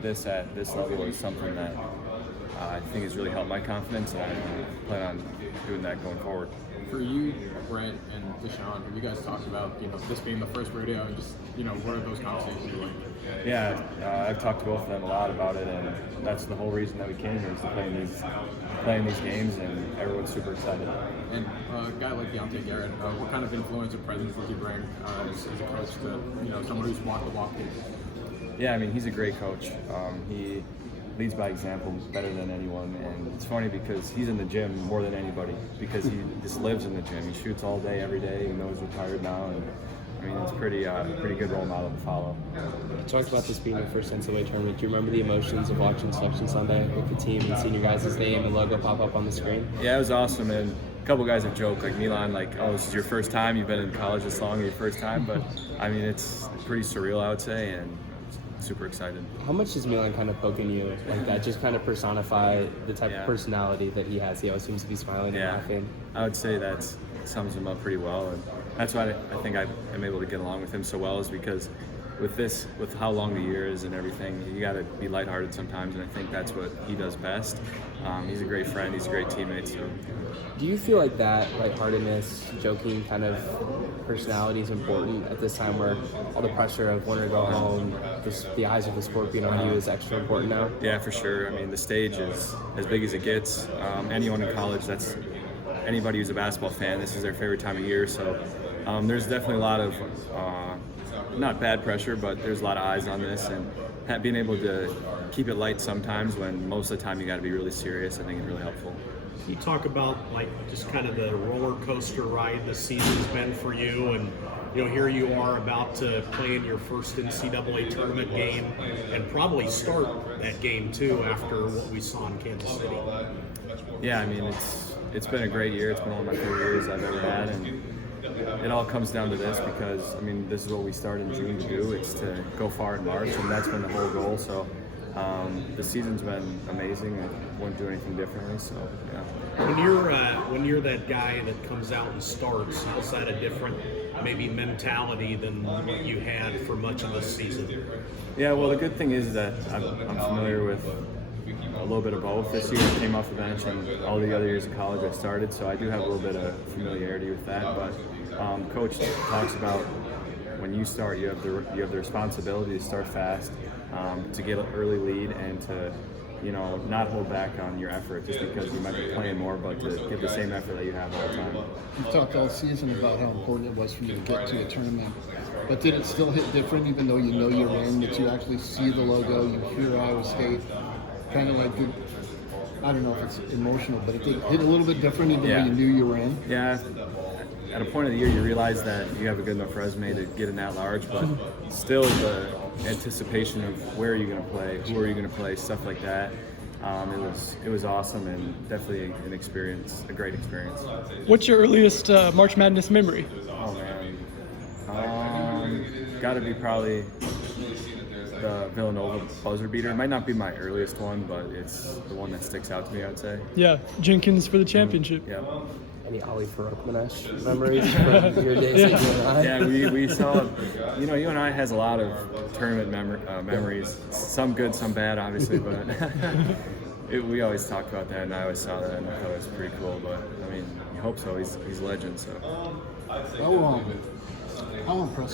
this at this level is something that I think has really helped my confidence, and I plan on doing that going forward. For you, Brent and Deshaun, have you guys talked about this being the first rodeo and just what are those conversations like? Yeah, I've talked to both of them a lot about it, and that's the whole reason that we came here is to playing these games, and everyone's super excited. And a guy like Deontay Garrett, what kind of influence or presence does he bring as a coach to someone who's walked the walk? Yeah, I mean, he's a great coach. He leads by example better than anyone, and it's funny because he's in the gym more than anybody because he just lives in the gym. He shoots all day, every day. He knows he's retired now, and I mean, it's pretty good role model to follow. You talked about this being your first NCAA tournament. Do you remember the emotions of watching Selection Sunday with the team and seeing your guys' name and logo pop up on the screen? Yeah, it was awesome, and a couple guys have joked, like Milan, like, oh, this is your first time? You've been in college this long, your first time? But, I mean, it's pretty surreal, I would say, and super excited. How much is Milan kind of poking you like that? Just kind of personify the type of personality that he has. He always seems to be smiling and laughing. I would say that sums him up pretty well, and that's why I think I am able to get along with him so well, is because with how long the year is and everything, you got to be lighthearted sometimes, and I think that's what he does best. He's a great friend, he's a great teammate. So, do you feel like that lightheartedness, joking kind of personality is important at this time where all the pressure of wanting to go home, just the eyes of the sport being on you is extra important now? Yeah, for sure. I mean, the stage is as big as it gets. Anyone in college, that's anybody who's a basketball fan, this is their favorite time of year. So there's definitely a lot of not bad pressure, but there's a lot of eyes on this, and being able to keep it light sometimes when most of the time you got to be really serious, I think is really helpful. You talk about like just kind of the roller coaster ride this season's been for you, and here you are about to play in your first NCAA tournament game and probably start that game too after what we saw in Kansas City. Yeah, I mean it's been a great year. It's been one of my favorite years I've ever had, and it all comes down to this because I mean this is what we started in June to do. It's to go far in March, and that's been the whole goal. So the season's been amazing. I wouldn't do anything differently. So yeah. When you're that guy that comes out and starts, is that a different maybe mentality than what you had for much of the season? Yeah, well the good thing is that I'm familiar with a little bit of both. This year I came off the bench, and all the other years of college I started, so I do have a little bit of familiarity with that. But Coach talks about when you start, you have the responsibility to start fast, to get an early lead, and to not hold back on your effort just because you might be playing more, but to give the same effort that you have all the time. You've talked all season about how important it was for you to get to a tournament, but did it still hit different even though you know you're in, that you actually see the logo, you hear Iowa State, kind of like, I don't know if it's emotional, but it did hit a little bit different even though you knew you were in? Yeah. At a point of the year, you realize that you have a good enough resume to get in that large, but still the anticipation of where are you going to play, who are you going to play, stuff like that. It was awesome and definitely an experience, a great experience. What's your earliest March Madness memory? Oh man, got to be probably the Villanova buzzer beater. It might not be my earliest one, but it's the one that sticks out to me, I'd say. Yeah, Jenkins for the championship. Yeah. Any Ali Farouk memories from your days at UNI? Yeah, we saw, UNI has a lot of tournament memories, some good, some bad, obviously, but we always talked about that, and I always saw that, and I thought it was pretty cool, but, I mean, you hope so. He's a legend, so. How impressed